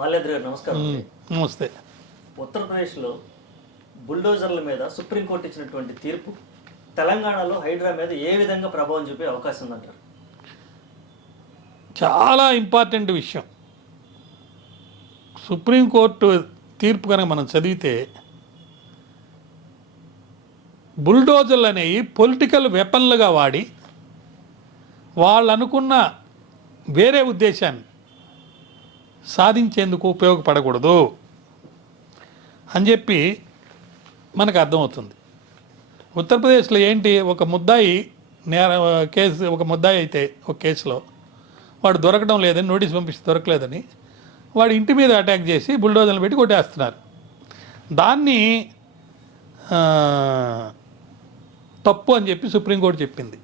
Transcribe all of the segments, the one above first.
మాల్యాద్రి గారు నమస్కారం. నమస్తే. ఉత్తరప్రదేశ్లో బుల్డోజర్ల మీద సుప్రీంకోర్టు ఇచ్చినటువంటి తీర్పు తెలంగాణలో హైడ్రా మీద ఏ విధంగా ప్రభావం చూపే అవకాశం ఉందంటారు? చాలా ఇంపార్టెంట్ విషయం. సుప్రీంకోర్టు తీర్పు కనుక మనం చదివితే బుల్డోజర్లు అనేవి పొలిటికల్ వెపన్లుగా వాడి వాళ్ళు అనుకున్న వేరే ఉద్దేశాన్ని సాధించేందుకు ఉపయోగపడకూడదు అని చెప్పి మనకు అర్థమవుతుంది. ఉత్తరప్రదేశ్లో ఏంటి, ఒక ముద్దాయి ఒక ముద్దాయి అయితే ఒక కేసులో వాడు దొరకడం లేదని నోటీస్ పంపిస్తే దొరకలేదని వాడి ఇంటి మీద అటాక్ చేసి బుల్డోజర్లు పెట్టి కొట్టేస్తున్నారు. దాన్ని తప్పు అని చెప్పి సుప్రీంకోర్టు చెప్పింది.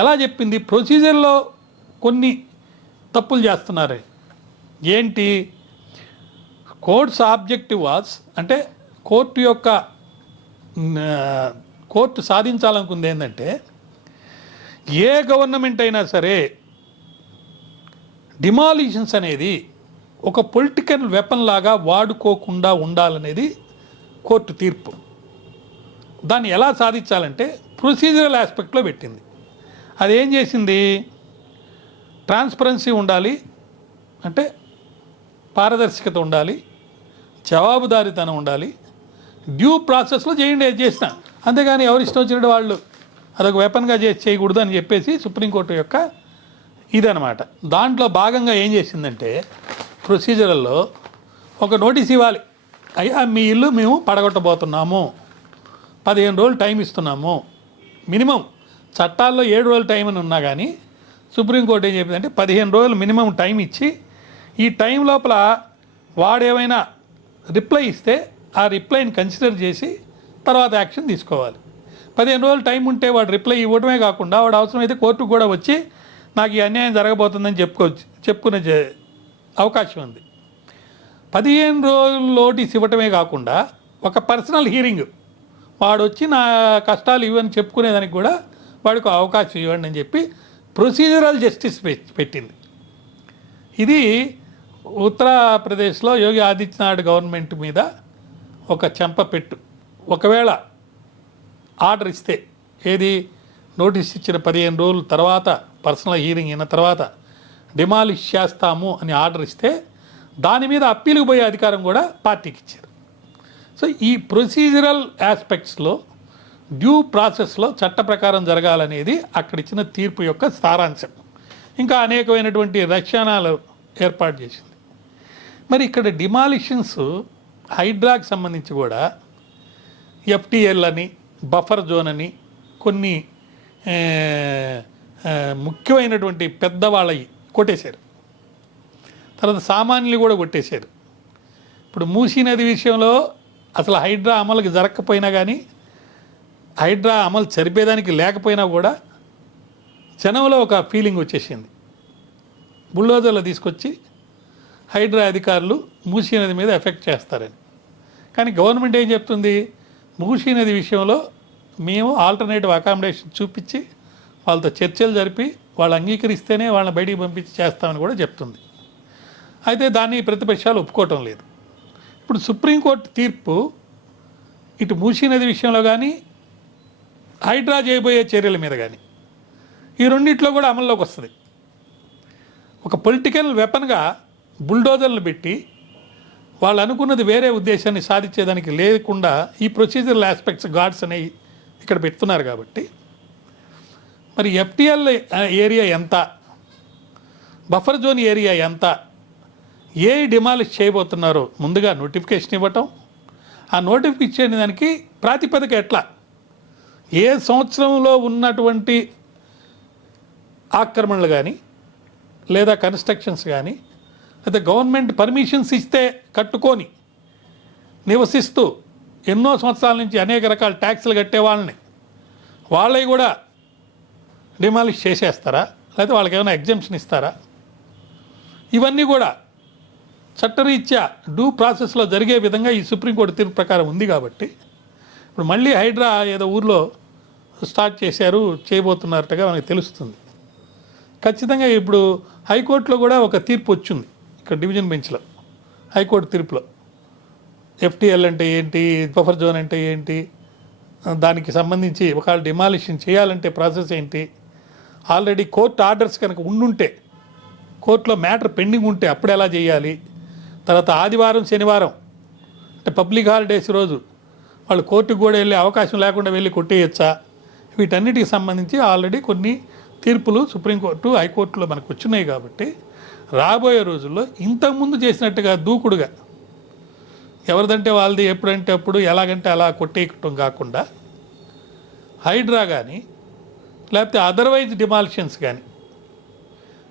ఎలా చెప్పింది? ప్రొసీజర్లో కొన్ని తప్పులు చేస్తున్నారు. ఏంటి? కోర్ట్స్ ఆబ్జెక్టివ్ వాస్ అంటే కోర్టు సాధించాలనుకుంది ఏంటంటే ఏ గవర్నమెంట్ అయినా సరే డిమాలిషన్స్ అనేది ఒక పొలిటికల్ వెపన్ లాగా వాడుకోకుండా ఉండాలనేది కోర్టు తీర్పు. దాన్ని ఎలా సాధించాలంటే ప్రొసీజరల్ ఆస్పెక్ట్లో పెట్టింది. అదేం చేసింది? ట్రాన్స్పరెన్సీ ఉండాలి, అంటే పారదర్శకత ఉండాలి, జవాబుదారీతనం ఉండాలి, డ్యూ ప్రాసెస్లో చేసిన అంతేగాని ఎవరు ఇష్టం వచ్చినట్టు వాళ్ళు అదొక వెపన్గా చేయకూడదు అని చెప్పేసి సుప్రీంకోర్టు యొక్క ఇదనమాట. దాంట్లో భాగంగా ఏం చేసిందంటే ప్రొసీజరల్లో ఒక నోటీస్ ఇవ్వాలి. అయ్యా మీ ఇల్లు మేము పడగొట్టబోతున్నాము, 15 రోజులు టైం ఇస్తున్నాము. మినిమం చట్టాల్లో 7 రోజులు టైం అని ఉన్నా కానీ సుప్రీంకోర్టు ఏం చెప్పిందంటే 15 రోజులు మినిమం టైం ఇచ్చి ఈ టైం లోపల వాడేమైనా రిప్లై ఇస్తే ఆ రిప్లైని కన్సిడర్ చేసి తర్వాత యాక్షన్ తీసుకోవాలి. 15 రోజులు టైం ఉంటే వాడు రిప్లై ఇవ్వడమే కాకుండా వాడు అవసరమైతే కోర్టుకు కూడా వచ్చి నాకు ఈ అన్యాయం జరగబోతుందని చెప్పుకునే అవకాశం ఉంది. 15 రోజులు నోటీస్ ఇవ్వటమే కాకుండా ఒక పర్సనల్ హీరింగ్ వాడు వచ్చి నా కష్టాలు ఇవని చెప్పుకునేదానికి కూడా వాడికి అవకాశం ఇవ్వండి అని చెప్పి ప్రొసీజరల్ జస్టిస్ పెట్టింది. ఇది ఉత్తరప్రదేశ్లో యోగి ఆదిత్యనాథ్ గవర్నమెంట్ మీద ఒక చెంపపెట్టు. ఒకవేళ ఆర్డర్ ఇస్తే, ఏది నోటీస్ ఇచ్చిన 15 రోజుల తర్వాత పర్సనల్ హీరింగ్ అయిన తర్వాత డిమాలిష్ చేస్తాము అని ఆర్డర్ ఇస్తే దాని మీద అప్పీలుకు పోయే అధికారం కూడా పార్టీకి ఇచ్చారు. సో ఈ ప్రొసీజరల్ ఆస్పెక్ట్స్లో డ్యూ ప్రాసెస్లో చట్ట ప్రకారం జరగాలనేది అక్కడ ఇచ్చిన తీర్పు యొక్క సారాంశం. ఇంకా అనేకమైనటువంటి రక్షణాలు ఏర్పాటు చేసింది. మరి ఇక్కడ డిమాలిషన్స్ హైడ్రాకి సంబంధించి కూడా ఎఫ్టీఎల్ అని, బఫర్ జోన్ అని కొన్ని ముఖ్యమైనటువంటి పెద్దవాళ్ళవి కొట్టేశారు. తర్వాత సామాన్యులు కూడా కొట్టేశారు. ఇప్పుడు మూసీ నది విషయంలో అసలు హైడ్రా అమలుకి జరగకపోయినా కానీ, హైడ్రా అమలు సరిపోయేదానికి లేకపోయినా కూడా జనంలో ఒక ఫీలింగ్ వచ్చేసింది. బుల్డోజర్లు తీసుకొచ్చి హైడ్రా అధికారులు మూసీ నది మీద ఎఫెక్ట్ చేస్తారని. కానీ గవర్నమెంట్ ఏం చెప్తుంది? మూసీ నది విషయంలో మేము ఆల్టర్నేటివ్ అకామిడేషన్ చూపించి వాళ్ళతో చర్చలు జరిపి వాళ్ళు అంగీకరిస్తేనే వాళ్ళని బయటికి పంపించి చేస్తామని కూడా చెప్తుంది. అయితే దాన్ని ప్రతిపక్షాలు ఒప్పుకోవటం లేదు. ఇప్పుడు సుప్రీంకోర్టు తీర్పు ఇటు మూసీ నది విషయంలో కానీ, హైడ్రా చేయబోయే చర్యల మీద కానీ, ఈ రెండిట్లో కూడా అమల్లోకి వస్తుంది. ఒక పొలిటికల్ వెపన్గా బుల్డోజర్లు పెట్టి వాళ్ళు అనుకున్నది వేరే ఉద్దేశాన్ని సాధించేదానికి లేకుండా ఈ ప్రొసీజరల్ ఆస్పెక్ట్స్ గార్డ్స్ అనేవి ఇక్కడ పెడుతున్నారు. కాబట్టి మరి ఎఫ్టీఎల్ ఏరియా ఎంత, బఫర్ జోన్ ఏరియా ఎంత, ఏ డిమాలిష్ చేయబోతున్నారో ముందుగా నోటిఫికేషన్ ఇవ్వటం, ఆ నోటిఫికేషన్ దానికి ప్రాతిపదిక ఎట్లా, ఏ సంవత్సరంలో ఉన్నటువంటి ఆక్రమణలు కానీ లేదా కన్స్ట్రక్షన్స్ కానీ, లేదా గవర్నమెంట్ పర్మిషన్స్ ఇస్తే కట్టుకొని నివసిస్తూ ఎన్నో సంవత్సరాల నుంచి అనేక రకాల ట్యాక్సులు కట్టే వాళ్ళని కూడా డిమాలిష్ చేసేస్తారా, లేకపోతే వాళ్ళకి ఏమైనా ఎగ్జంప్షన్ ఇస్తారా? ఇవన్నీ కూడా చట్టరీత్యా డ్యూ ప్రాసెస్లో జరిగే విధంగా ఈ సుప్రీంకోర్టు తీర్పు ప్రకారం ఉంది. కాబట్టి ఇప్పుడు మళ్ళీ హైడ్రా ఏదో ఊర్లో స్టార్ట్ చేయబోతున్నారటగా మనకు తెలుస్తుంది. ఖచ్చితంగా ఇప్పుడు హైకోర్టులో కూడా ఒక తీర్పు వచ్చింది. ఇక్కడ డివిజన్ బెంచ్లో హైకోర్టు తీర్పులో ఎఫ్టీఎల్ అంటే ఏంటి, బఫర్ జోన్ అంటే ఏంటి, దానికి సంబంధించి ఒకవేళ డిమాలిషన్ చేయాలంటే ప్రాసెస్ ఏంటి, ఆల్రెడీ కోర్టు ఆర్డర్స్ కనుక ఉండుంటే కోర్టులో మ్యాటర్ పెండింగ్ ఉంటే అప్పుడు ఎలా చేయాలి, తర్వాత ఆదివారం శనివారం అంటే పబ్లిక్ హాలిడేస్ రోజు వాళ్ళు కోర్టుకు కూడా వెళ్ళే అవకాశం లేకుండా వెళ్ళి కొట్టేయచ్చా, వీటన్నిటికి సంబంధించి ఆల్రెడీ కొన్ని తీర్పులు సుప్రీంకోర్టు హైకోర్టులో మనకు వచ్చినాయి. కాబట్టి రాబోయే రోజుల్లో ఇంతకుముందు చేసినట్టుగా దూకుడుగా ఎవరిదంటే వాళ్ళది ఎప్పుడంటే అప్పుడు ఎలాగంటే అలా కొట్టేయటం కాకుండా హైడ్రా కానీ లేకపోతే అదర్వైజ్ డిమాలిషన్స్ కానీ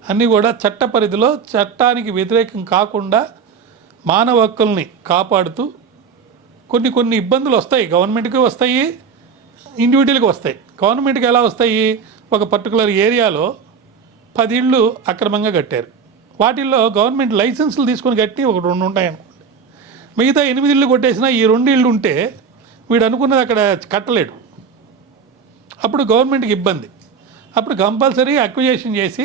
అన్నీ కూడా చట్ట పరిధిలో చట్టానికి వ్యతిరేకం కాకుండా మానవ హక్కుల్ని కాపాడుతూ కొన్ని ఇబ్బందులు వస్తాయి, గవర్నమెంట్కి వస్తాయి, ఇండివిజువల్కి వస్తాయి. గవర్నమెంట్కి ఎలా వస్తాయి, ఒక పర్టికులర్ ఏరియాలో 10 ఇళ్ళు అక్రమంగా కట్టారు, వాటిల్లో గవర్నమెంట్ లైసెన్సులు తీసుకొని కట్టి ఒక 2 ఉంటాయి అనుకోండి, మిగతా 8 ఇళ్ళు కొట్టేసినా ఈ 2 ఇళ్ళు ఉంటే వీడు అనుకున్నది అక్కడ కట్టలేడు, అప్పుడు గవర్నమెంట్కి ఇబ్బంది. అప్పుడు కంపల్సరీ అక్విజేషన్ చేసి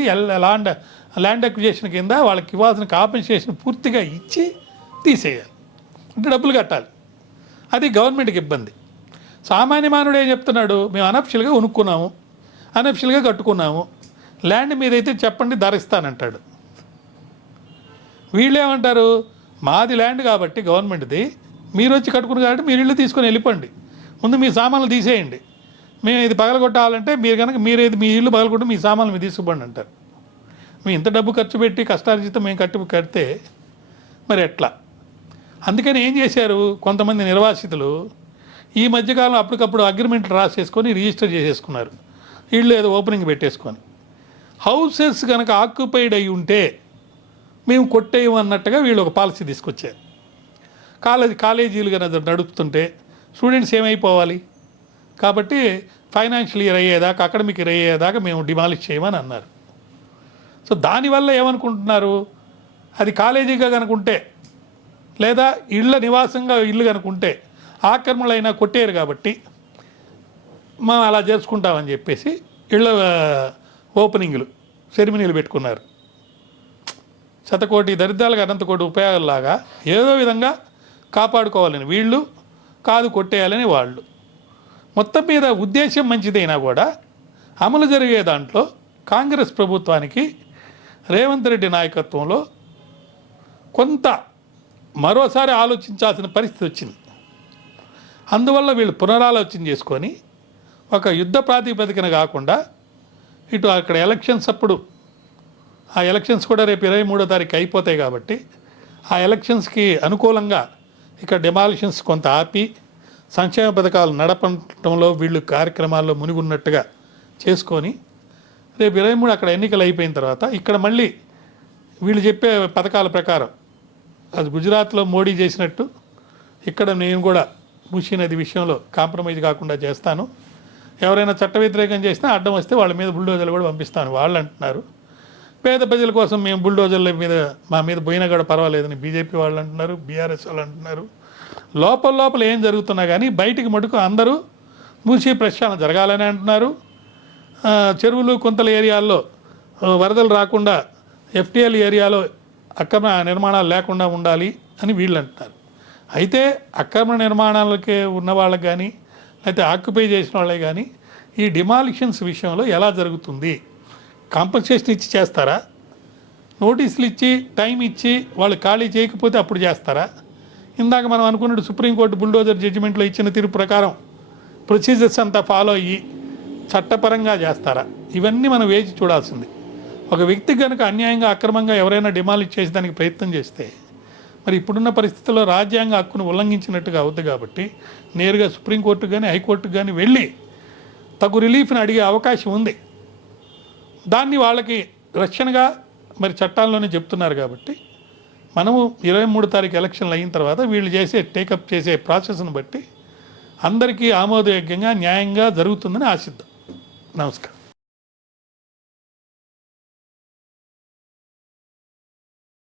ల్యాండ్ అక్విజేషన్ కింద వాళ్ళకి ఇవ్వాల్సిన కాంపెన్సేషన్ పూర్తిగా ఇచ్చి తీసేయాలి, అంటే డబ్బులు కట్టాలి. అది గవర్నమెంట్కి ఇబ్బంది. సామాన్య మానవుడు ఏం చెప్తున్నాడు, మేము అనఫిషియల్గా ఉనుక్కున్నాము, అనఫిషియల్గా కట్టుకున్నాము, ల్యాండ్ మీదైతే చెప్పండి ధర ఇస్తానంటాడు. వీళ్ళేమంటారు, మాది ల్యాండ్ కాబట్టి గవర్నమెంట్ది, మీరు వచ్చి కట్టుకుని కాబట్టి మీరు ఇల్లు తీసుకొని వెళ్ళిపోండి, ముందు మీ సామాన్లు తీసేయండి, మేము ఇది పగలగొట్టాలంటే మీరు కనుక మీ ఇల్లు పగలగొట్టి మీ సామాన్లు మీరు తీసుకుపోండి అంటారు. మేము ఇంత డబ్బు ఖర్చు పెట్టి కష్టార్జితం మేము కడితే మరి ఎట్లా? అందుకని ఏం చేశారు కొంతమంది నిర్వాసితులు ఈ మధ్యకాలం అప్పటికప్పుడు అగ్రిమెంట్లు రాసేసుకొని రిజిస్టర్ చేసేసుకున్నారు, ఇళ్ళు ఏదో ఓపెనింగ్ పెట్టేసుకొని. హౌసెస్ కనుక ఆక్యుపైడ్ అయి ఉంటే మేము కొట్టేయం అన్నట్టుగా వీళ్ళు ఒక పాలసీ తీసుకొచ్చారు. కాలేజీలు కనుక నడుపుతుంటే స్టూడెంట్స్ ఏమైపోవాలి, కాబట్టి ఫైనాన్షియల్ ఇయర్ అయ్యేదాకా, అకాడమిక్ ఇయర్ అయ్యేదాకా మేము డిమాలిష్ చేయమని అన్నారు. సో దానివల్ల ఏమనుకుంటున్నారు, అది కాలేజీగా కనుకుంటే లేదా ఇళ్ళ నివాసంగా ఇల్లు కనుకుంటే ఆక్రమణలైనా కొట్టేరు కాబట్టి మనం అలా చేసుకుంటామని చెప్పేసి ఇళ్ళ ఓపెనింగ్లు సెరిమనీలు పెట్టుకున్నారు. శతకోటి దరిద్రాలకు అనంతకోటి ఉపయోగాల్లాగా ఏదో విధంగా కాపాడుకోవాలని వీళ్ళు, కాదు కొట్టేయాలని వాళ్ళు. మొత్తం మీద ఉద్దేశం మంచిదైనా కూడా అమలు జరిగే దాంట్లో కాంగ్రెస్ ప్రభుత్వానికి రేవంత్ రెడ్డి నాయకత్వంలో కొంత మరోసారి ఆలోచించాల్సిన పరిస్థితి వచ్చింది. అందువల్ల వీళ్ళు పునరాలోచన చేసుకొని ఒక యుద్ధ ప్రాతిపదికన కాకుండా ఇటు అక్కడ ఎలక్షన్స్ అప్పుడు, ఆ ఎలక్షన్స్ కూడా రేపు 23వ తారీఖు అయిపోతాయి కాబట్టి ఆ ఎలక్షన్స్కి అనుకూలంగా ఇక్కడ డిమాలిషన్స్ కొంత ఆపి సంక్షేమ పథకాలు నడపడంలో వీళ్ళు కార్యక్రమాల్లో మునిగున్నట్టుగా చేసుకొని రేపు 23 అక్కడ ఎన్నికలు అయిపోయిన తర్వాత ఇక్కడ మళ్ళీ వీళ్ళు చెప్పే పథకాల ప్రకారం అది గుజరాత్లో మోడీ చేసినట్టు ఇక్కడ నేను కూడా మూసీ నది విషయంలో కాంప్రమైజ్ కాకుండా చేస్తాను, ఎవరైనా చట్ట వ్యతిరేకం చేసినా అడ్డం వస్తే వాళ్ళ మీద బుల్డోజర్లు కూడా పంపిస్తాను వాళ్ళు అంటున్నారు. పేద ప్రజల కోసం మేము బుల్డోజర్ల మీద మా మీద పోయినా కూడా పర్వాలేదని బీజేపీ వాళ్ళు అంటున్నారు, బీఆర్ఎస్ వాళ్ళు అంటున్నారు. లోపల ఏం జరుగుతున్నా కానీ బయటికి మటుకు అందరూ మూసీ ప్రక్షాళన జరగాలని అంటున్నారు. చెరువులు కొంతల ఏరియాల్లో వరదలు రాకుండా ఎఫ్టీఎల్ ఏరియాలో అక్రమ నిర్మాణాలు లేకుండా ఉండాలి అని వీళ్ళు అంటున్నారు. అయితే అక్రమ నిర్మాణాలకే ఉన్న వాళ్ళకి కానీ లేకపోతే ఆక్యుపై చేసిన వాళ్ళకి కానీ ఈ డిమాలిషన్స్ విషయంలో ఎలా జరుగుతుంది, కాంపన్సేషన్ ఇచ్చి చేస్తారా, నోటీసులు ఇచ్చి టైం ఇచ్చి వాళ్ళు ఖాళీ చేయకపోతే అప్పుడు చేస్తారా, ఇందాక మనం అనుకున్నట్టు సుప్రీంకోర్టు బుల్డోజర్ జడ్జిమెంట్లో ఇచ్చిన తీర్పు ప్రకారం ప్రొసీజర్స్ అంతా ఫాలో అయ్యి చట్టపరంగా చేస్తారా, ఇవన్నీ మనం వేచి చూడాల్సింది. ఒక వ్యక్తి కనుక అన్యాయంగా అక్రమంగా ఎవరైనా డిమాలిష్ చేసి దానికి ప్రయత్నం చేస్తే మరి ఇప్పుడున్న పరిస్థితుల్లో రాజ్యాంగ హక్కును ఉల్లంఘించినట్టుగా అవుతుంది. కాబట్టి నేరుగా సుప్రీంకోర్టుకు కానీ హైకోర్టుకు కానీ వెళ్ళి తగు రిలీఫ్ని అడిగే అవకాశం ఉంది. దాన్ని వాళ్ళకి రక్షణగా మరి చట్టాల్లోనే చెప్తున్నారు. కాబట్టి మనము 23 తారీఖు ఎలక్షన్లు అయిన తర్వాత వీళ్ళు టేకప్ చేసే ప్రాసెస్ను బట్టి అందరికీ ఆమోదయోగ్యంగా న్యాయంగా జరుగుతుందని ఆశిద్దాం. నమస్కారం.